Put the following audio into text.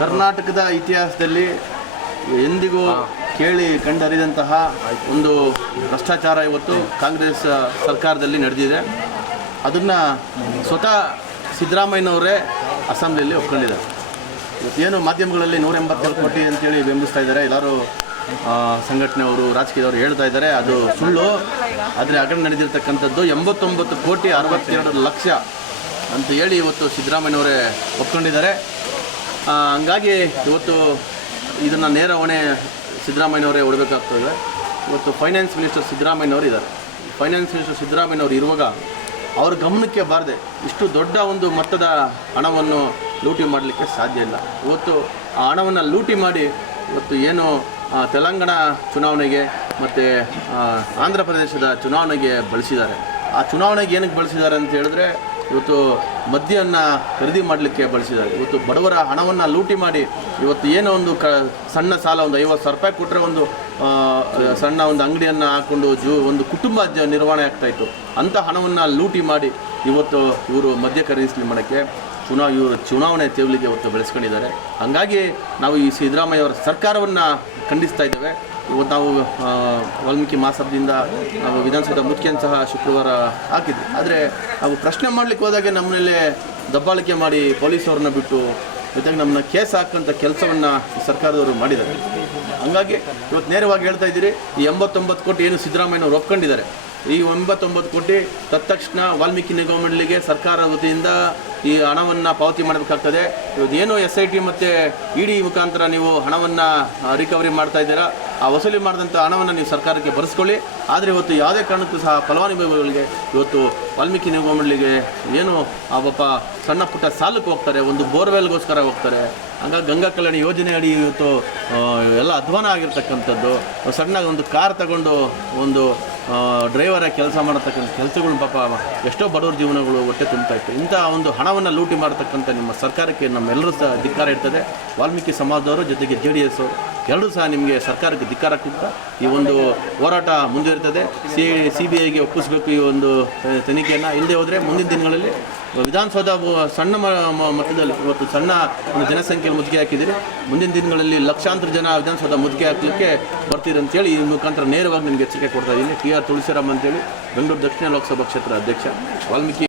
ಕರ್ನಾಟಕದ ಇತಿಹಾಸದಲ್ಲಿ ಎಂದಿಗೂ ಕೇಳಿ ಕಂಡರಿದಂತಹ ಒಂದು ಭ್ರಷ್ಟಾಚಾರ ಇವತ್ತು ಕಾಂಗ್ರೆಸ್ ಸರ್ಕಾರದಲ್ಲಿ ನಡೆದಿದೆ. ಅದನ್ನು ಸ್ವತಃ ಸಿದ್ದರಾಮಯ್ಯನವರೇ ಅಸೆಂಬ್ಲಿಯಲ್ಲಿ ಒಪ್ಕೊಂಡಿದ್ದಾರೆ. ಇವತ್ತೇನು ಮಾಧ್ಯಮಗಳಲ್ಲಿ ನೂರ ಎಂಬತ್ತೇಳು ಕೋಟಿ ಅಂತೇಳಿ ಬೆಂಬಲಿಸ್ತಾ ಇದ್ದಾರೆ. ಎಲ್ಲರೂ ಸಂಘಟನೆಯವರು ರಾಜಕೀಯದವರು ಹೇಳ್ತಾ ಇದ್ದಾರೆ. ಅದು ಸುಳ್ಳು. ಆದರೆ ಅಗಡೆ ನಡೆದಿರ್ತಕ್ಕಂಥದ್ದು ಎಂಬತ್ತೊಂಬತ್ತು ಕೋಟಿ ಅರವತ್ತೆರಡು ಲಕ್ಷ ಅಂತ ಹೇಳಿ ಇವತ್ತು ಸಿದ್ದರಾಮಯ್ಯನವರೇ ಒಪ್ಕೊಂಡಿದ್ದಾರೆ. ಹಂಗಾಗಿ ಇವತ್ತು ಇದನ್ನು ನೇರ ಹೊಣೆ ಸಿದ್ದರಾಮಯ್ಯವರೇ ಹೊಡಬೇಕಾಗ್ತದೆ ಇವತ್ತು ಫೈನಾನ್ಸ್ ಮಿನಿಸ್ಟರ್ ಸಿದ್ದರಾಮಯ್ಯನವರು ಇದ್ದಾರೆ. ಫೈನಾನ್ಸ್ ಮಿನಿಸ್ಟರ್ ಸಿದ್ದರಾಮಯ್ಯನವರು ಇರುವಾಗ ಅವ್ರ ಗಮನಕ್ಕೆ ಬಾರದೆ ಇಷ್ಟು ದೊಡ್ಡ ಒಂದು ಮೊತ್ತದ ಹಣವನ್ನು ಲೂಟಿ ಮಾಡಲಿಕ್ಕೆ ಸಾಧ್ಯ ಇಲ್ಲ. ಇವತ್ತು ಆ ಹಣವನ್ನು ಲೂಟಿ ಮಾಡಿ ಇವತ್ತು ಏನು ತೆಲಂಗಾಣ ಚುನಾವಣೆಗೆ ಮತ್ತು ಆಂಧ್ರ ಪ್ರದೇಶದ ಚುನಾವಣೆಗೆ ಬಳಸಿದ್ದಾರೆ. ಆ ಚುನಾವಣೆಗೆ ಏನಕ್ಕೆ ಬಳಸಿದ್ದಾರೆ ಅಂತ ಹೇಳಿದ್ರೆ ಇವತ್ತು ಮದ್ಯವನ್ನು ಖರೀದಿ ಮಾಡಲಿಕ್ಕೆ ಬಳಸಿದ್ದಾರೆ. ಇವತ್ತು ಬಡವರ ಹಣವನ್ನು ಲೂಟಿ ಮಾಡಿ ಇವತ್ತು ಏನೋ ಒಂದು ಕ, ಸಣ್ಣ ಸಾಲ, ಒಂದು ಐವತ್ತು ಸಾವಿರ ರೂಪಾಯಿ ಕೊಟ್ಟರೆ ಒಂದು ಸಣ್ಣ ಒಂದು ಅಂಗಡಿಯನ್ನು ಹಾಕ್ಕೊಂಡು ಜೂ, ಒಂದು ಕುಟುಂಬ ನಿರ್ವಹಣೆ ಆಗ್ತಾಯಿತ್ತು ಅಂಥ ಹಣವನ್ನು ಲೂಟಿ ಮಾಡಿ ಇವತ್ತು ಇವರು ಮದ್ಯ ಖರೀದಿಸಲಿ ಮಾಡೋಕ್ಕೆ ಚುನಾವ್ ಇವರು ಚುನಾವಣೆ ತೇವಲಿಗೆ ಇವತ್ತು ಬೆಳೆಸ್ಕೊಂಡಿದ್ದಾರೆ. ಹಾಗಾಗಿ ನಾವು ಈ ಸಿದ್ದರಾಮಯ್ಯ ಅವರ ಸರ್ಕಾರವನ್ನು ಖಂಡಿಸ್ತಾ ಇದ್ದೇವೆ. ಇವತ್ತು ನಾವು ವಾಲ್ಮೀಕಿ ಮಹಾಸಭದಿಂದ ನಾವು ವಿಧಾನಸೌಧ ಮುಖ್ಯನ ಸಹ ಶುಕ್ರವಾರ ಹಾಕಿದ್ವಿ ಆದರೆ ನಾವು ಪ್ರಶ್ನೆ ಮಾಡಲಿಕ್ಕೆ ಹೋದಾಗೆ ನಮ್ಮಲ್ಲೇ ದಬ್ಬಾಳಿಕೆ ಮಾಡಿ ಪೊಲೀಸವ್ರನ್ನ ಬಿಟ್ಟು, ಜೊತೆಗೆ ನಮ್ಮನ್ನ ಕೇಸ್ ಹಾಕೋಂಥ ಕೆಲಸವನ್ನು ಸರ್ಕಾರದವರು ಮಾಡಿದ್ದಾರೆ. ಹಂಗಾಗಿ ಇವತ್ತು ನೇರವಾಗಿ ಹೇಳ್ತಾ ಇದ್ದೀರಿ, ಈ ಎಂಬತ್ತೊಂಬತ್ತು ಕೋಟಿ ಏನು ಸಿದ್ದರಾಮಯ್ಯನವರು ಒಪ್ಕೊಂಡಿದ್ದಾರೆ? ಈ ಒಂಬತ್ತೊಂಬತ್ತು ಕೋಟಿ ತತ್ಕ್ಷಣ ವಾಲ್ಮೀಕಿ ನಿಗಮ ಮಂಡಳಿಗೆ ಸರ್ಕಾರ ವತಿಯಿಂದ ಈ ಹಣವನ್ನು ಪಾವತಿ ಮಾಡಬೇಕಾಗ್ತದೆ. ಏನು ಎಸ್ ಐ ಟಿ ಮತ್ತು ಇ ಡಿ ಮುಖಾಂತರ ನೀವು ಹಣವನ್ನು ರಿಕವರಿ ಮಾಡ್ತಾ ಇದ್ದೀರಾ, ಆ ವಸೂಲಿ ಮಾಡಿದಂಥ ಹಣವನ್ನು ನೀವು ಸರ್ಕಾರಕ್ಕೆ ಬರೆಸ್ಕೊಳ್ಳಿ. ಆದರೆ ಇವತ್ತು ಯಾವುದೇ ಕಾರಣಕ್ಕೂ ಸಹ ಫಲಾನುಭವಿಗಳಿಗೆ ಇವತ್ತು ವಾಲ್ಮೀಕಿ ನಿಗಮ ಮಂಡಳಿಗೆ ಏನು ಆ ಪಾಪ ಸಣ್ಣ ಪುಟ್ಟ ಸಾಲಕ್ಕೆ ಹೋಗ್ತಾರೆ, ಒಂದು ಬೋರ್ವೆಲ್ಗೋಸ್ಕರ ಹೋಗ್ತಾರೆ. ಹಂಗಾಗಿ ಗಂಗಾ ಕಲ್ಯಾಣ ಯೋಜನೆ ಅಡಿ ಇವತ್ತು ಎಲ್ಲ ಅಧ್ವಾನ ಆಗಿರ್ತಕ್ಕಂಥದ್ದು. ಸಣ್ಣ ಒಂದು ಕಾರ್ ತಗೊಂಡು ಒಂದು ಡ್ರೈವರ ಕೆಲಸ ಮಾಡತಕ್ಕಂಥ ಕೆಲಸಗಳು ಪಾಪ ಎಷ್ಟೋ ಬಡವರ ಜೀವನಗಳು ಹೊಟ್ಟೆ ತುಂಬ್ತಾ ಇತ್ತು. ಇಂಥ ಒಂದು ಹಣವನ್ನು ಲೂಟಿ ಮಾಡತಕ್ಕಂಥ ನಿಮ್ಮ ಸರ್ಕಾರಕ್ಕೆ ನಮ್ಮೆಲ್ಲರೂ ಸಹ ಧಿಕ್ಕಾರ ಇರ್ತದೆ. ವಾಲ್ಮೀಕಿ ಸಮಾಜದವರು ಜೊತೆಗೆ ಜೆ ಡಿ ಎಸ್ ಎಲ್ಲರೂ ಸಹ ನಿಮಗೆ ಸರ್ಕಾರಕ್ಕೆ ಧಿಕ್ಕಾರ ಕೊಡ್ತಾ ಈ ಒಂದು ಹೋರಾಟ ಮುಂದುವರಿತದೆ. ಸಿ ಸಿ ಬಿ ಐಗೆ ಒಪ್ಪಿಸಬೇಕು ಈ ಒಂದು ತನಿಖೆಯನ್ನು. ಇಲ್ಲದೆ ಹೋದರೆ ಮುಂದಿನ ದಿನಗಳಲ್ಲಿ ವಿಧಾನಸೌಧ ಸಣ್ಣ ಮಟ್ಟದಲ್ಲಿ ಇವತ್ತು ಸಣ್ಣ ಒಂದು ಜನಸಂಖ್ಯೆಯಲ್ಲಿ ಮುತ್ತಿಗೆ ಹಾಕಿದ್ದೀರಿ. ಮುಂದಿನ ದಿನಗಳಲ್ಲಿ ಲಕ್ಷಾಂತರ ಜನ ವಿಧಾನಸೌಧ ಮುತ್ತಿಗೆ ಹಾಕಲಿಕ್ಕೆ ಬರ್ತೀರಿ ಅಂತೇಳಿ ಈ ಮುಖಾಂತರ ನೇರವಾಗಿ ನಿಮಗೆ ಎಚ್ಚರಿಕೆ ಕೊಡ್ತಾ ಇದ್ದೀನಿ. ಟಿ ಆರ್ ತುಳಸಿರಾಮ್ ಅಂತೇಳಿ ಬೆಂಗಳೂರು ದಕ್ಷಿಣ ಲೋಕಸಭಾ ಕ್ಷೇತ್ರ ಅಧ್ಯಕ್ಷ, ವಾಲ್ಮೀಕಿ